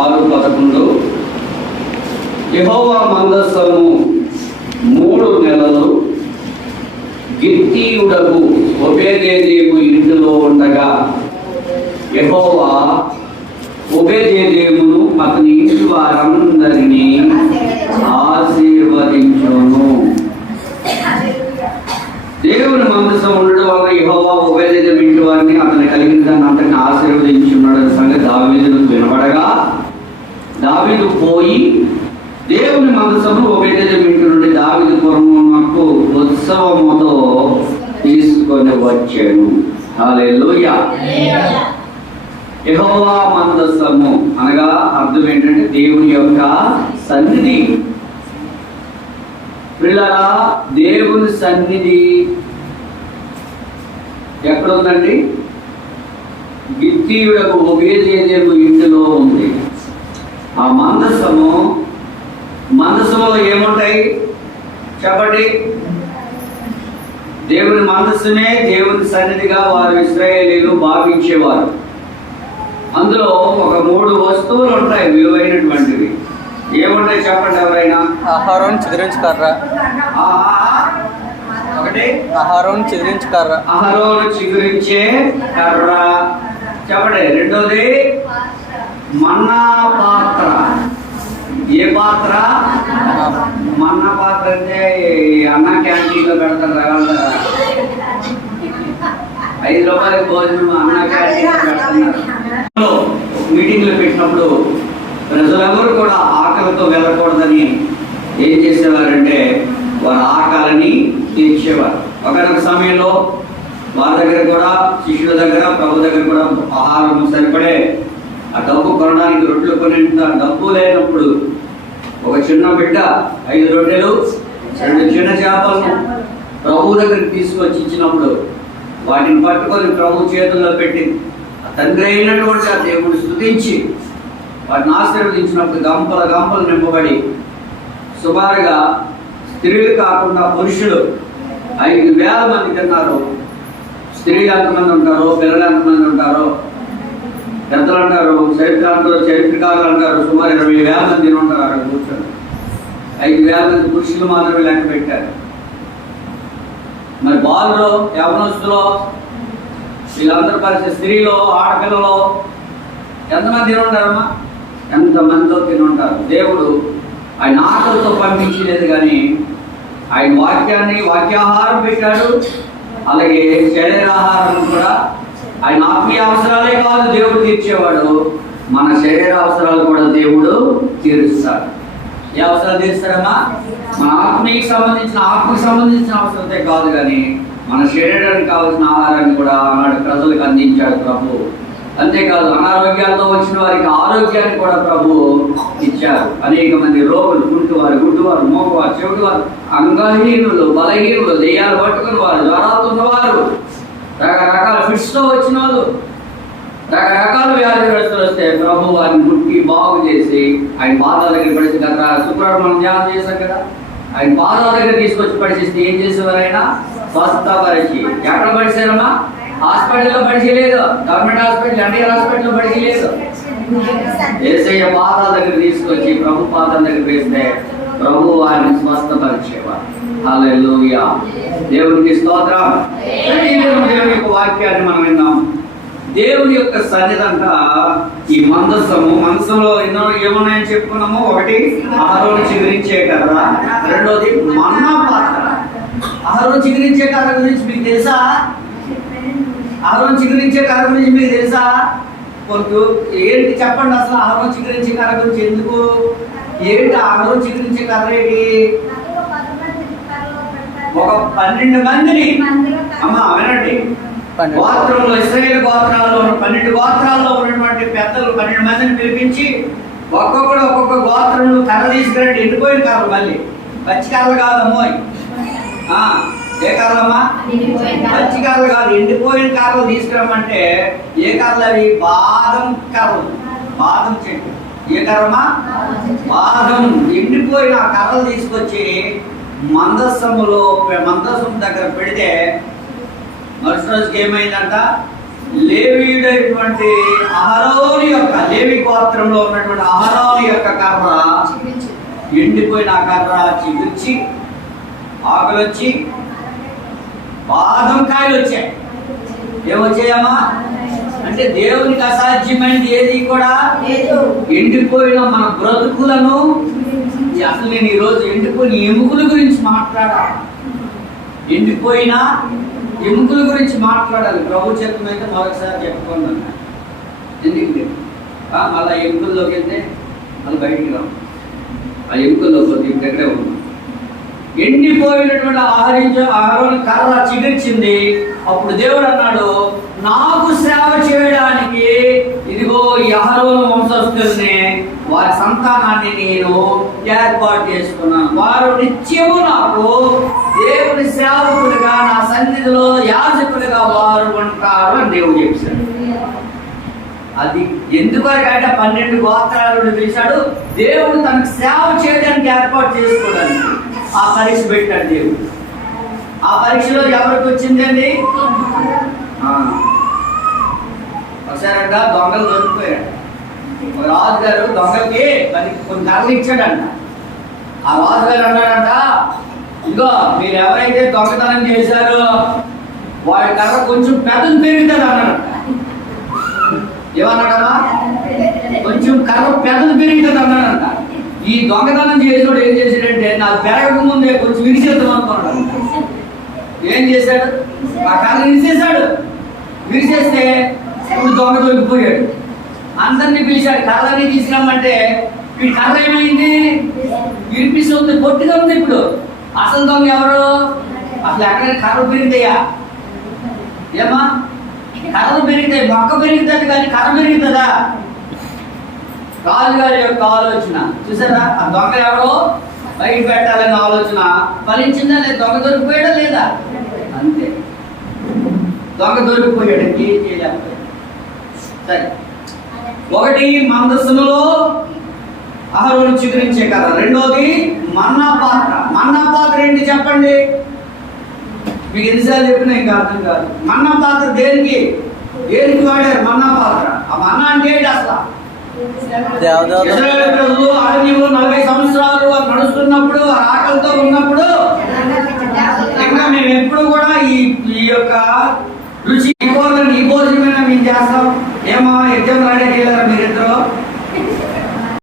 6:11 యెహోవా మందసము 3 నెలలు గిత్తీయుడగు ఒబేదేదోము ఇంటిలో ఉండగా యెహోవా ఒబేదేదోమును అతని ఇంటి వారందరినీ ఆశీర్వదించును. దేవుని మందసం ఉండడం వల్ల యెహోవా ఒబేదేదోము ఇంటి వారిని అతను కలిగిన దాన్ని అంతటిని ఆశీర్వదించున్నాడు సంగతి దావీదుకు వినబడగా దావీదు పోయి దేవుని మందసమును ఒబేదేదోము ఇంటి నుండి దావీదు పురమునకు ఉత్సవముతో తీసుకొని వచ్చాను. హల్లెలూయా. యెహోవా మందసము అనగా అర్థం ఏంటంటే దేవుని యొక్క సన్నిధి. పిల్లరా, దేవుని సన్నిధి ఎక్కడ ఉందండి? గిత్తీయుడకు ఒబేదేదోము ఇంటిలో ఉంది. ఆ మందసములో ఏముంటాయి చెప్పండి? దేవుని మందసమే దేవుని సన్నిధిగా వారు ఇశ్రాయేలీయులు భావించేవారు. అందులో ఒక 3 వస్తువులు ఉంటాయి విలువైనటువంటివి. ఏముంటాయి చెప్పండి ఎవరైనా? ఆహారం చిదిరించు కర్ర. ఒకటి ఆహారం చిదిరించు కర్ర. ఆహారం చిగురించే కర్ర. చెప్పండి. రెండోది మన్నా పాత్ర. ఏ పాత్ర? మన్నా పాత్ర అంటే అన్న క్యాంటీన్లో పెడతారు కదా, 5 రూపాయల భోజనం అన్న క్యాంటీన్లో పెడుతున్నారు. మీటింగ్లు పెట్టినప్పుడు ప్రజలెవరు కూడా ఆకలితో వెళ్ళకూడదని ఏం చేసేవారంటే వారి ఆకలిని తీర్చేవారు. ఒకనొక సమయంలో వారి దగ్గర కూడా, శిష్యుల దగ్గర, ప్రభు దగ్గర కూడా ఆహారం సరిపడే ఆ డబ్బు కొనడానికి రొట్టెలు కొనేంత డబ్బు లేనప్పుడు ఒక చిన్న బిడ్డ 5 రొట్టెలు 2 చిన్న చేపలను ప్రభు దగ్గరికి తీసుకొచ్చి ఇచ్చినప్పుడు వాటిని పట్టుకొని ప్రభు చేతుల్లో పెట్టి తండ్రి అయినటువంటి ఆ దేవుడిని స్తుతించి వాటిని ఆశీర్వదించినప్పుడు గంపలు నింపబడి సుమారుగా స్త్రీలు కాకుండా పురుషులు 5,000 మంది తిన్నారు. స్త్రీలు ఎంతమంది ఉంటారో, పిల్లలు ఎంతమంది ఉంటారో, పెద్దలు అంటారు, చరిత్రకారులు అంటారు, సుమారు 20,000 మంది ఉంటారు అక్కడ కూర్చొని. 5,000 మంది పురుషులు మాత్రమే లెక్క పెట్టారు. మరి బాలులో, యవనస్తులో, వీళ్ళందరూ పరిస్థితి, స్త్రీలో, ఆడపిల్లలో ఎంతమంది తిని ఉంటారమ్మా? ఎంతమందితో తిని ఉంటారు. దేవుడు ఆయన ఆకలితో పంపించలేదు కానీ ఆయన వాక్యాహారం పెట్టాడు. అలాగే శరీరాహారం కూడా. ఆయన ఆత్మీయ అవసరాలే కాదు దేవుడు తీర్చేవాడు, మన శరీర అవసరాలు కూడా దేవుడు తీరుస్తాడు. ఏ అవసరాలు తీరుస్తాడమ్మా? మన ఆత్మకు సంబంధించిన అవసరతే కాదు కానీ మన శరీరానికి కావాల్సిన ఆహారాన్ని కూడా ఆనాడు ప్రజలకు అందించాడు ప్రభు. అంతేకాదు అనారోగ్యాలతో వచ్చిన వారికి ఆరోగ్యాన్ని కూడా ప్రభు ఇచ్చారు. అనేక మంది రోగులు, గుడ్డువారు, మోగవారు, చెవిటివారు, అంగహీనులు, బలహీనులు, దెయ్యాలు పట్టుకున్న వారు, జ్వరాలతో ఉన్నవారు, రకరకాల ఫిట్స్తో వచ్చిన వాళ్ళు, రకరకాల వ్యాధిగ్రస్తులు వస్తే ప్రభు వారిని ముట్టి బాగు చేసి ఆయన పాదాల దగ్గర పడిచి, గత శుక్రవారం మనం ధ్యానం చేశాం కదా, ఆయన పాదాల దగ్గర తీసుకొచ్చి పడిచేస్తే ఏం చేసేవారు? ఆయన స్వస్థపరిచి. ఎక్కడ పడిచారమ్మా? హాస్పిటల్లో పడిచేయలేదు, గవర్నమెంట్ హాస్పిటల్, ఎన్టీఆర్ హాస్పిటల్లో పడిచేయలేదు. యేసయ్య పాదాల దగ్గర తీసుకొచ్చి ప్రభు పాదాల దగ్గర వేస్తే ప్రభు వారిని స్వస్థపరిచేవారు. హల్లెలూయా. దేవునికి స్తోత్రం. దేవుని యొక్క వాక్యాన్ని మనం విన్నాం. దేవుని యొక్క సన్నిధంట ఈ మందసంలో ఎన్నో ఏమున్నాయని చెప్పుకున్నాము. ఒకటి ఆహారం చిగురించే కర్ర, రెండోది మన్నా పాత్ర. ఆహారం చిగురించే కర్ర గురించి మీకు తెలుసా? ఆహారం చిగురించే కర్ర గురించి మీకు తెలుసా? ఏంటి చెప్పండి అసలు ఆహారం చిగురించే కర్ర గురించి? ఎందుకు ఏంటి ఆహారం చిగురించే కర్ర? ఏంటి? ఒక 12 మందిని, అమ్మా వినండి, గోత్రంలో, ఇశ్రాయేలు గోత్రాల్లో 12 గోత్రాల్లో ఉన్నటువంటి పెద్దలు 12 మందిని పిలిపించి ఒక్కొక్క గోత్రంలో కర్ర తీసుకురండి. ఎండిపోయిన కర్రలు, మళ్ళీ పచ్చి కర్రలు కాదమ్మో. ఏ కర్రమ్మా? పచ్చి కర్రలు కాదు, ఎండిపోయిన కర్రలు తీసుకురమ్మంటే ఏ కర్రలు అవి? బాదం కర్రలు, బాదం చెట్టు. ఏ కర్రమ్మా? బాదం. ఎండిపోయిన కర్రలు తీసుకొచ్చి మందసం దగ్గర పెడితే మరుసటి రోజుకి ఏమైందంట? లేవీయుడైనటువంటి అహరోను యొక్క లేవి గోత్రంలో ఉన్నటువంటి అహరోను యొక్క కర్ర ఎండిపోయిన ఆ కర్ర చిగుర్చి ఆకులు వచ్చి బాదం కాయలు వచ్చాయి. ఏమొచ్చాయమ్మా అంటే దేవునికి అసాధ్యమైనది ఏది కూడా ఎండిపోయిన మన బ్రతుకులను, అసలు నేను ఈరోజు ఎండిపోయిన ఎముకల గురించి మాట్లాడాలి. ఎండిపోయిన ఎముకల గురించి మాట్లాడాలి. ప్రభు చిత్తం అయితే మరొకసారి చెప్పుకున్నాను. ఎందుకు మళ్ళీ ఎముకల్లోకి వెళ్తే మళ్ళీ బయటికి రావు. ఆ ఎముకల్లోకి పోతే ఇక్కడే ఉన్నాం. ఎండిపోయినటువంటి ఆహారం కర్ర చిగుర్చింది. అప్పుడు దేవుడు అన్నాడు, నాకు సేవ చేయడానికి ఇదిగో ఈ అహరోను వంశస్థుల్ని, వారి సంతానాన్ని నేను ఏర్పాటు చేసుకున్నాను. వారు నిత్యము నాకు దేవుని సేవకులుగా నా సన్నిధిలో యాజకులుగా వారు ఉంటారు అని దేవుడు చెప్పాడు. అది ఎందువరకు అంటే 12 గోత్రాలను పిలిచాడు. దేవుడు తనకు సేవ చేయడానికి ఏర్పాటు చేసుకోవడానికి ఆ పరీక్ష పెట్టాడు దేవుడు. ఆ పరీక్షలో ఎవరికి వచ్చిందండి? ఒకసారంట దొంగలు దొరికిపోయాడు. రాజుగారు దొంగలకి కొన్ని కర్రలు ఇచ్చాడంట. ఆ రాజుగారు అన్నాడంట, ఇదిగో మీరు ఎవరైతే దొంగతనం చేశారో వాడి కర్ర కొంచెం పెద్దది పెరుగుతుంది అన్నాడంట. ఏమన్నాడమ్మా? కొంచెం కర్ర పెద్దది పెరుగుతుంది అన్నాడంట. ఈ దొంగతనం చేసేవాడు ఏం చేశాడంటే, నాకు పెరగక ముందే కొంచెం విరిచేద్దాం అనుకున్నాడు. ఏం చేశాడు? ఆ కర్ర విరిచేశాడు. విరిచేస్తే ఇప్పుడు దొంగ దొరికిపోయాడు. అందరినీ పిలిచాడు, కర్రని తీసుకురమ్మంటే ఈ కర్ర ఏమైంది? విరిపిస్తుంది, పొట్టిగా ఉంది. ఇప్పుడు అసలు దొంగ ఎవరు? అసలు ఎక్కడ కర్ర పెరుగుతాయా? ఏమా కర్రలు పెరుగుతాయి, మొక్క పెరుగుతుంది కానీ కర్ర పెరుగుతుందా? రాజుగారి యొక్క ఆలోచన చూసారా? ఆ దొంగ ఎవరో బయట పెట్టాలనే ఆలోచన ఫలించిందా లేదా? దొంగ దొరికిపోయాడా లేదా? అంతే, దొంగ దొరికిపోయాడు. ఏం చేయలేకపోయాడు. సరే, ఒకటి మందసములో అహరోను చిగురించే కర్ర. రెండోది మన్నా పాత్ర. మన్నా పాత్ర ఏంటి చెప్పండి? మీకు ఎన్నిసార్లు చెప్పినా ఇంకా అర్థం కాదు. మన్నా పాత్ర దేనికి వాడారు? మన్నా పాత్ర. ఆ మన్నా అంటే ఏంటి అసలు? ఇశ్రాయేలు ప్రజలు అరణ్యంలో 40 సంవత్సరాలు నడుస్తున్నప్పుడు, ఆకలితో ఉన్నప్పుడు, ఇంకా మేము ఎప్పుడు కూడా ఈ యొక్క రుచి ఈ భోజనమైనా మేము చేస్తాం. ఏమో ఎగ్జామ్ రాయడానికి వెళ్ళారా మీరిద్దరు?